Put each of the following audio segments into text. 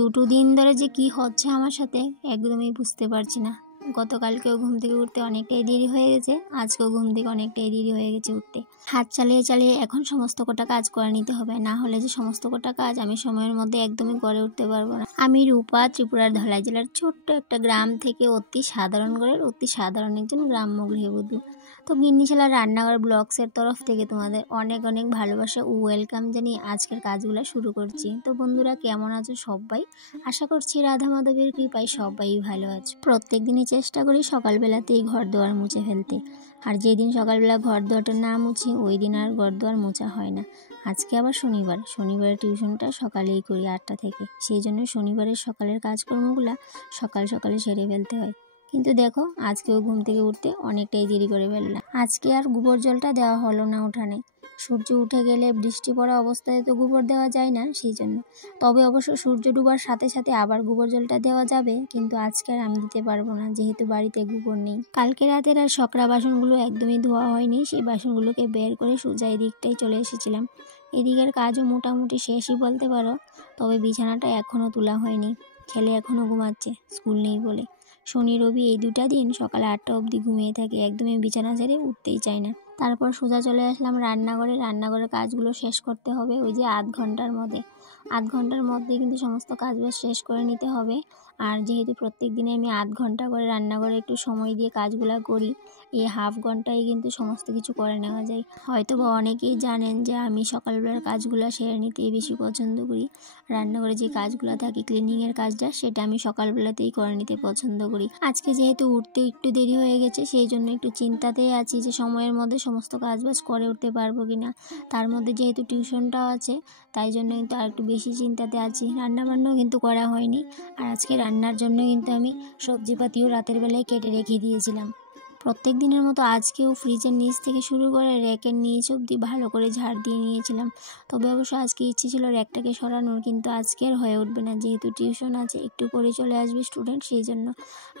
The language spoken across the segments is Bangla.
দুটো দিন ধরে যে কি হচ্ছে আমার সাথে একদমই বুঝতে পারছি না। গতকালকেও ঘুম থেকে উঠতে অনেকটাই দেরি হয়ে গেছে, আজকেও ঘুম থেকে অনেকটাই দেরি হয়ে গেছে উঠতে। হাত চালিয়ে চালিয়ে এখন সমস্ত কটা কাজ করে নিতে হবে, না হলে যে সমস্ত কটা কাজ আমি সময়ের মধ্যে একদমই করে উঠতে পারবো না। আমি রূপা, ত্রিপুরার ধলাই জেলার ছোট্ট একটা গ্রাম থেকে অতি সাধারণ ঘরের অতি সাধারণ একজন গ্রাম্য গৃহবধূ। তো গিন্নিশালা রান্নাঘর ব্লগসের তরফ থেকে তোমাদের অনেক অনেক ভালোবাসা ও ওয়েলকাম জানিয়ে আজকের কাজগুলো শুরু করছি। তো বন্ধুরা, কেমন আছো সবাই? আশা করছি রাধা মাধবের কৃপায় সবাই ভালো আছে। প্রত্যেক দিনই চেষ্টা করি সকালবেলাতেই ঘর দুয়ার মুছে ফেলতে, আর যেদিন সকালবেলা ঘর দুয়ারটা না মুছি ওই দিন আর ঘর দুয়ার মোছা হয় না। আজকে আবার শনিবারের টিউশনটা সকালেই করি 8টা থেকে, সেই জন্য শনিবারের সকালের কাজকর্মগুলো সকাল সকালে সেরে ফেলতে হয়। কিন্তু দেখো, আজকেও ঘুম থেকে উঠতে অনেকটাই দেরি করে ফেললাম। আজকে আর গোবর জলটা দেওয়া হলো না উঠানে। সূর্য উঠে গেলে বৃষ্টি পড়া অবস্থায় তো গোবর দেওয়া যায় না, সেই জন্য। তবে অবশ্য সূর্য ডুবার সাথে সাথে আবার গোবর জলটা দেওয়া যাবে, কিন্তু আজকে আর আমি দিতে পারবো না, যেহেতু বাড়িতে গোবর নেই। কালকে রাতের আর সকরা বাসনগুলো একদমই ধোয়া হয়নি, সেই বাসনগুলোকে বের করে সোজা এদিকটাই চলে এসেছিলাম। এদিকের কাজও মোটামুটি শেষই বলতে পারো, তবে বিছানাটা এখনও তোলা হয়নি। ছেলে এখনও ঘুমাচ্ছে, স্কুল নেই বলে। শনি রবি এই দুটা দিন সকাল 8টা অবধি ঘুমিয়ে থাকে, একদমই বিছানা ছেড়ে উঠতেই চায় না। তারপর সোজা চলে আসলাম রান্নাঘরের কাজগুলো শেষ করতে হবে ওই যে আধ ঘন্টার মধ্যে কিন্তু সমস্ত কাজ বাজ শেষ করে নিতে হবে। আর যেহেতু প্রত্যেক দিনে আমি আধ ঘন্টা করে রান্নাঘরে একটু সময় দিয়ে কাজগুলো করি, এই হাফ ঘন্টায় কিন্তু সমস্ত কিছু করে নেওয়া যায়। হয়তো বা অনেকেই জানেন যে আমি সকালবেলার কাজগুলো সেরে নিতেই বেশি পছন্দ করি। রান্নাঘরে যে কাজগুলো থাকে, ক্লিনিংয়ের কাজটা, সেটা আমি সকালবেলাতেই করে নিতে পছন্দ করি। আজকে যেহেতু উঠতে একটু দেরি হয়ে গেছে, সেই জন্য একটু চিন্তাতেই আছি যে সময়ের মধ্যে সমস্ত কাজবাজ করে উঠতে পারবো কিনা। তার মধ্যে যেহেতু টিউশনটাও আছে, তাই জন্য কিন্তু আর একটু বেশি চিন্তাতে আছি। রান্নাবান্নাও কিন্তু করা হয়নি, আর আজকে রান্নার জন্য কিন্তু আমি সবজিপাতিও রাতের বেলায় কেটে রেখে দিয়েছিলাম। প্রত্যেক দিনের মতো আজকেও ফ্রিজের নিচ থেকে শুরু করে র্যাকের নিচ অবধি ভালো করে ঝাড় দিয়ে নিয়েছিলাম। তবে অবশ্য আজকে ইচ্ছে ছিল র্যাকটাকে সরানোর, কিন্তু আজকে আর হয়ে উঠবে না, যেহেতু টিউশন আছে, একটু করে চলে আসবে স্টুডেন্ট, সেই জন্য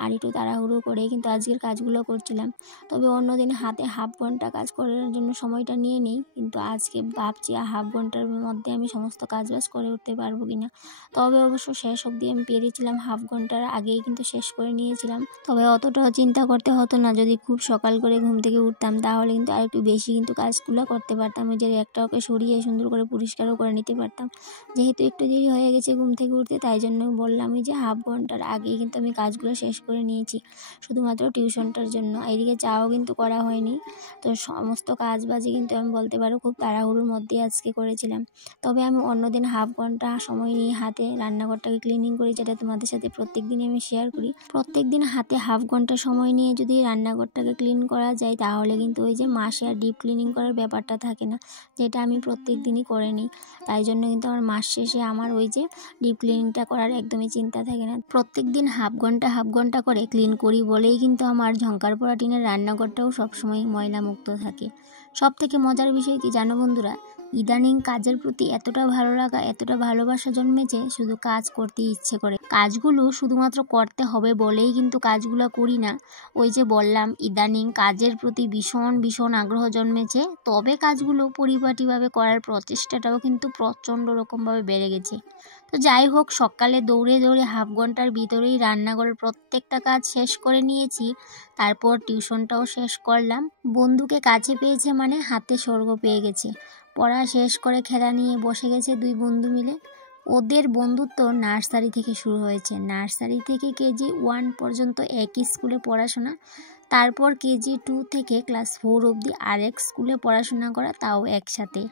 আর একটু তাড়াহুড়ো করে কিন্তু আজকের কাজগুলো করছিলাম। তবে অন্যদিন হাতে হাফ ঘন্টা কাজ করার জন্য সময়টা নিয়ে নিই, কিন্তু আজকে ভাবছি হাফ ঘন্টার মধ্যে আমি সমস্ত কাজবাজ করে উঠতে পারবো কিনা। তবে অবশ্য শেষ অবধি আমি পেরেছিলাম, হাফ ঘন্টার আগেই কিন্তু শেষ করে নিয়েছিলাম। তবে অতটাও চিন্তা করতে হতো না, যদি খুব সকাল করে ঘুম থেকে উঠতাম তাহলে কিন্তু আর একটু বেশি কিন্তু কাজগুলো করতে পারতাম। ওই যে একটা ওকে সরিয়ে সুন্দর করে পরিষ্কারও করে নিতে পারতাম। যেহেতু একটু দেরি হয়ে গেছে ঘুম থেকে উঠতে, তাই জন্য বললাম যে হাফ ঘন্টার আগেই কিন্তু আমি কাজগুলো শেষ করে নিয়েছি, শুধুমাত্র টিউশনটার জন্য। এদিকে চাও কিন্তু করা হয়নি। তো সমস্ত কাজ বাজে কিন্তু আমি বলতে পারো খুব তাড়াহুড়োর মধ্যে আজকে করেছিলাম। তবে আমি অন্যদিন হাফ ঘন্টা সময় নিয়ে হাতে রান্নাঘরটাকে ক্লিনিং করি, যেটা তোমাদের সাথে প্রত্যেক দিনই আমি শেয়ার করি। প্রত্যেক দিন হাতে হাফ ঘন্টা সময় নিয়ে যদি রান্নাঘরটাকে ক্লিন করা যায়, তাহলে কিন্তু ওই যে মাসে আর ডিপ ক্লিনিং করার ব্যাপারটা থাকে না, যেটা আমি প্রত্যেক দিনই করে নিই। তাই জন্য কিন্তু আমার মাস শেষে আমার ওই যে ডিপ ক্লিনিংটা করার একদমই চিন্তা থাকে না। প্রত্যেক দিন হাফ ঘন্টা করে ক্লিন করি বলেই কিন্তু আমার ঝঙ্কারপোড়া টিনের রান্নাঘরটাও সবসময় ময়লা মুক্ত থাকে। সব থেকে মজার বিষয় কি জানো বন্ধুরা, ইদানিং কাজের প্রতি এতটা ভালো লাগা, এতটা ভালোবাসা জন্মেছে, শুধু কাজ করতে ইচ্ছে করে। কাজগুলো শুধুমাত্র করতে হবে বলেই কিন্তু কাজগুলো করি না। ওই যে বললাম, ইদানিং কাজের প্রতি ভীষণ ভীষণ আগ্রহ জন্মেছে, তবে কাজগুলো পরিপাটিভাবে করার প্রচেষ্টাটাও কিন্তু প্রচণ্ড রকমভাবে বেড়ে গেছে। তো যাই হোক, সকালে দৌড়ে দৌড়ে হাফ ঘন্টার ভিতরেই রান্নাঘরের প্রত্যেকটা কাজ শেষ করে নিয়েছি। তারপর টিউশনটাও শেষ করলাম। বন্ধুকে কাছে পেয়েছে মানে হাতে স্বর্গ পেয়ে গেছে। পড়া শেষ করে খেলা নিয়ে বসে গেছে দুই বন্ধু মিলে। ওদের বন্ধুত্ব নার্সারি থেকে শুরু হয়েছে। নার্সারি থেকে কেজি 1 পর্যন্ত একই স্কুলে পড়াশোনা, তারপর কেজি 2 থেকে ক্লাস 4 অবধি আরেক স্কুলে পড়াশোনা করা, তাও একসাথে।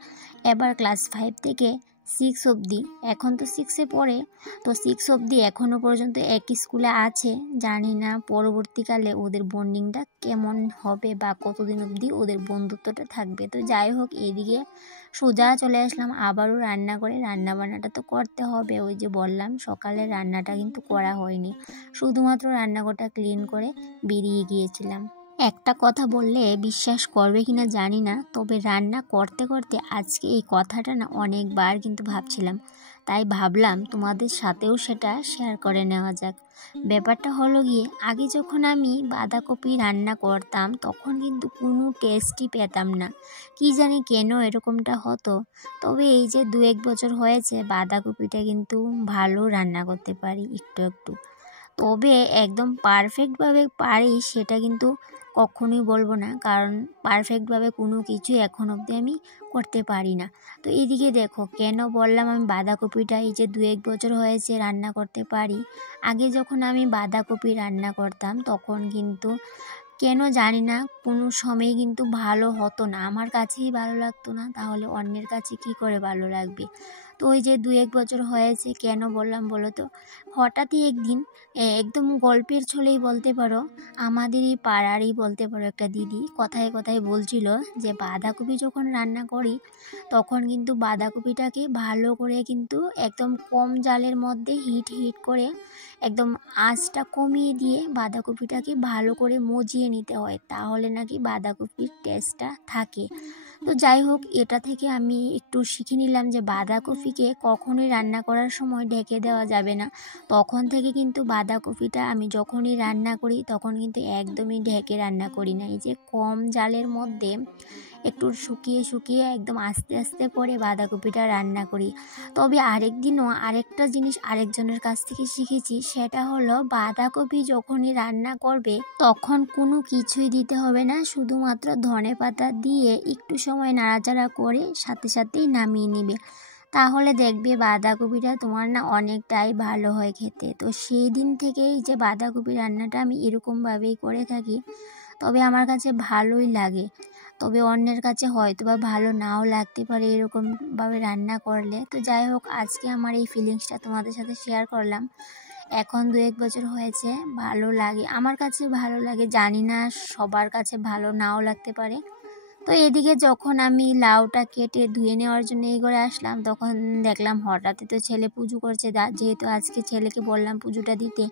এবার ক্লাস 5 থেকে 6 অবধি, এখন তো 6-এ পড়ে, তো 6 অবধি এখনও পর্যন্ত একই স্কুলে আছে। জানি না পরবর্তীকালে ওদের বন্ডিংটা কেমন হবে বা কতদিন অবধি ওদের বন্ধুত্বটা থাকবে। তো যাই হোক, এইদিকে সোজা চলে আসলাম আবারও রান্না করে। রান্নাবান্নাটা তো করতে হবে, ওই যে বললাম সকালে রান্নাটা কিন্তু করা হয়নি, শুধুমাত্র রান্নাঘরটা ক্লিন করে বেরিয়ে গিয়েছিলাম। একটা কথা বললে বিশ্বাস করবে কিনা জানি না, তবে রান্না করতে করতে আজকে এই কথাটা না অনেকবার কিন্তু ভাবছিলাম, তাই ভাবলাম তোমাদের সাথেও সেটা শেয়ার করে নেওয়া যাক। ব্যাপারটা হলো গিয়ে, আগে যখন আমি বাঁধাকপি রান্না করতাম তখন কিন্তু কোনো টেস্টই পেতাম না, কি জানি কেন এরকমটা হতো। তবে এই যে 2-1 বছর হয়েছে বাঁধাকপিটা কিন্তু ভালো রান্না করতে পারি একটু একটু। তবে একদম পারফেক্টভাবে পারি সেটা কিন্তু কখনোই বলবো না, কারণ পারফেক্টভাবে কোনো কিছু এখন অবধি আমি করতে পারি না। তো এইদিকে দেখো কেন বললাম আমি বাঁধাকপিটা এই যে 2-1 বছর হয়েছে রান্না করতে পারি। আগে যখন আমি বাঁধাকপি রান্না করতাম তখন কিন্তু কেন জানি না কোনো সময় কিন্তু ভালো হতো না, আমার কাছেই ভালো লাগতো না, তাহলে অন্যের কাছে কি করে ভালো লাগবে। তো ওই যে 2-1 বছর হয়েছে কেন বললাম বলো তো, হঠাৎই একদিন একদম গল্পের ছলেই বলতে পারো, আমাদেরই পাড়ারই বলতে পারো একটা দিদি কথায় কথায় বলছিল যে বাঁধাকপি যখন রান্না করি তখন কিন্তু বাঁধাকপিটাকে ভালো করে কিন্তু একদম কম জালের মধ্যে হিট করে একদম আঁচটা কমিয়ে দিয়ে বাঁধাকপিটাকে ভালো করে মজিয়ে নিতে হয়, তাহলে নাকি বাঁধাকপির টেস্টটা থাকে। তো যাই হোক, এটা থেকে আমি একটু শিখে নিলাম যে বাঁধাকপিকে কখনোই রান্না করার সময় ঢেকে দেওয়া যাবে না। তখন থেকে কিন্তু বাঁধাকপিটা আমি যখনই রান্না করি তখন কিন্তু একদমই ঢেকে রান্না করি না, এই যে কম জালের মধ্যে একটু শুকিয়ে একদম আস্তে আস্তে করে বাঁধাকপিটা রান্না করি। তবে আরেকদিনও আরেকটা জিনিস আরেকজনের কাছ থেকে শিখেছি, সেটা হলো বাঁধাকপি যখনই রান্না করবে তখন কোনো কিছুই দিতে হবে না, শুধুমাত্র ধনেপাতা দিয়ে একটু সময় নাড়াচাড়া করে সাথে সাথেই নামিয়ে নেবে, তাহলে দেখবে বাঁধাকপিটা তোমার না অনেকটাই ভালো হয় খেতে। তো সেই দিন থেকেই যে বাঁধাকপি রান্নাটা আমি এরকমভাবেই করে থাকি, তবে আমার কাছে ভালোই লাগে। তবে অন্যের কাছে হয়তো বা ভালো নাও লাগতে পারে এরকমভাবে রান্না করলে। তো যাই হোক, আজকে আমার এই ফিলিংসটা তোমাদের সাথে শেয়ার করলাম। এখন 2-1 বছর হয়েছে, ভালো লাগে, আমার কাছে ভালো লাগে, জানি না সবার কাছে ভালো নাও লাগতে পারে। তো এদিকে যখন আমি লাউটা কেটে ধুয়ে নেওয়ার জন্য এই ঘরে আসলাম তখন দেখলাম হঠাৎই তো ছেলে পুজো করছে, যেহেতু আজকে ছেলেকে বললাম পুজোটা দিতে,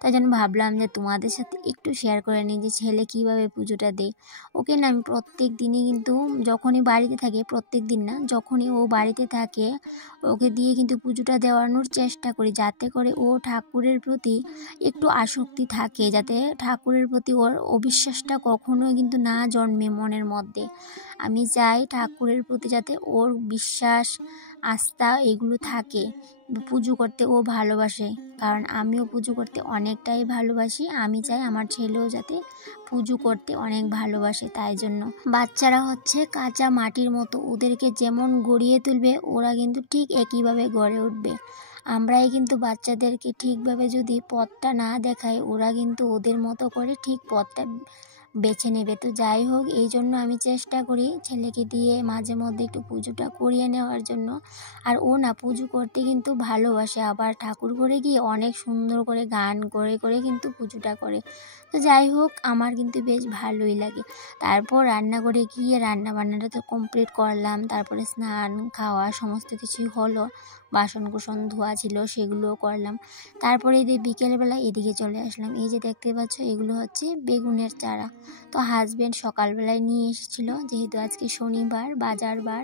তাই জন্য ভাবলাম যে তোমাদের সাথে একটু শেয়ার করে নিই যে ছেলে কীভাবে পুজোটা দেয়। ওকে না আমি প্রত্যেক দিনই কিন্তু যখনই বাড়িতে থাকে, প্রত্যেক দিন না, যখনই ও বাড়িতে থাকে ওকে দিয়ে কিন্তু পুজোটা দেওয়ানোর চেষ্টা করি, যাতে করে ও ঠাকুরের প্রতি একটু আসক্তি থাকে, যাতে ঠাকুরের প্রতি ওর অবিশ্বাসটা কখনোই কিন্তু না জন্মে মনের মধ্যে। আমি চাই ঠাকুরের প্রতি যাতে ওর বিশ্বাস আস্থা এগুলো থাকে, পুজো করতে ও ভালোবাসে, কারণ আমিও পুজো করতে অনেকটাই ভালোবাসি। আমি চাই আমার ছেলেও যাতে পুজো করতে অনেক ভালোবাসে, তাই জন্য বাচ্চারা হচ্ছে কাঁচা মাটির মতো, ওদেরকে যেমন গড়িয়ে তুলবে ওরা কিন্তু ঠিক একইভাবে গড়ে উঠবে। আমরাই কিন্তু বাচ্চাদেরকে ঠিকভাবে যদি পথটা না দেখাই, ওরা কিন্তু ওদের মতো করে ঠিক পথটা বেছে নেবে। তো যাই হোক, এই জন্য আমি চেষ্টা করি ছেলেকে দিয়ে মাঝে মধ্যে একটু পুজোটা করিয়ে নেওয়ার জন্য। আর ও না পুজো করতে কিন্তু ভালোবাসে, আবার ঠাকুর ঘরে গিয়ে অনেক সুন্দর করে গান করে কিন্তু পুজোটা করে। তো যাই হোক, আমার কিন্তু বেশ ভালোই লাগে। তারপর রান্নাঘরে গিয়ে রান্নাবান্নাটা তো কমপ্লিট করলাম, তারপরে স্নান খাওয়া সমস্ত কিছুই হলো, বাসন কুসন ধোয়া ছিল সেগুলোও করলাম। তারপরে এই বিকেলবেলা এদিকে চলে আসলাম, এই যে দেখতে পাচ্ছ এগুলো হচ্ছে বেগুনের চারা। তো হাজব্যান্ড সকালবেলায় নিয়ে এসেছিলো, যেহেতু আজকে শনিবার বাজার বার,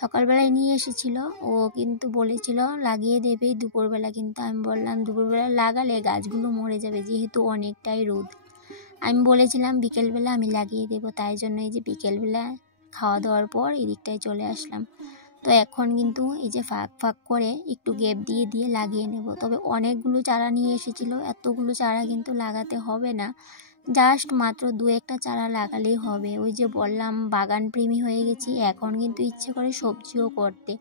সকালবেলায় নিয়ে এসেছিলো। ও কিন্তু বলেছিল লাগিয়ে দেবে দুপুরবেলা, কিন্তু আমি বললাম দুপুরবেলা লাগালে গাছগুলো মরে যাবে, যেহেতু অনেকটাই রোদ। আমি বলেছিলাম বিকেলবেলা আমি লাগিয়ে দেবো, তাই জন্য এই যে বিকেলবেলা খাওয়া দাওয়ার পর এদিকটায় চলে আসলাম। তো এখন কিন্তু এই যে ফাঁক করে একটু গ্যাপ দিয়ে লাগিয়ে নেব। তবে অনেকগুলো চারা নিয়ে এসেছিলো, এতগুলো চারা কিন্তু লাগাতে হবে না, জাস্ট মাত্র 2-1টা চারা লাগালেই হবে। ওই যে বললাম বাগান প্রেমী হয়ে গেছি, এখন কিন্তু ইচ্ছে করে সবজিও করতে।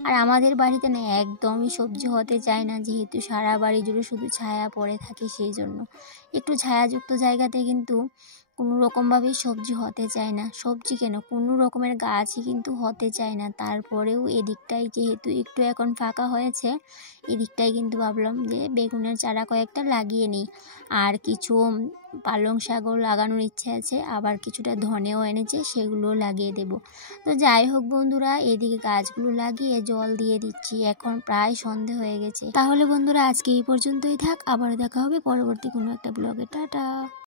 আর আমাদের বাড়িতে না একদমই সবজি হতে চায় না, যেহেতু সারা বাড়ি জুড়ে শুধু ছায়া পড়ে থাকে, সেই জন্য একটু ছায়াযুক্ত জায়গাতে কিন্তু কোনো রকমভাবেই সবজি হতে চায় না, সবজি কেন কোনো রকমের গাছই কিন্তু হতে চায় না। তারপরেও এদিকটায় যেহেতু একটু এখন ফাঁকা হয়েছে, এদিকটায় কিন্তু ভাবলাম যে বেগুনের চারা কয়েকটা লাগিয়ে নিই। আর কিছু পালং শাকও লাগানোর ইচ্ছে আছে, আবার কিছুটা ধনেও এনেছে, সেগুলোও লাগিয়ে দেব। তো যাই হোক বন্ধুরা, এদিকে গাছগুলো লাগিয়ে জল দিয়ে দিচ্ছি, এখন প্রায় সন্ধে হয়ে গেছে। তাহলে বন্ধুরা আজকে এই পর্যন্তই থাক, আবার দেখা হবে পরবর্তী কোনো একটা ব্লগে। টাটা।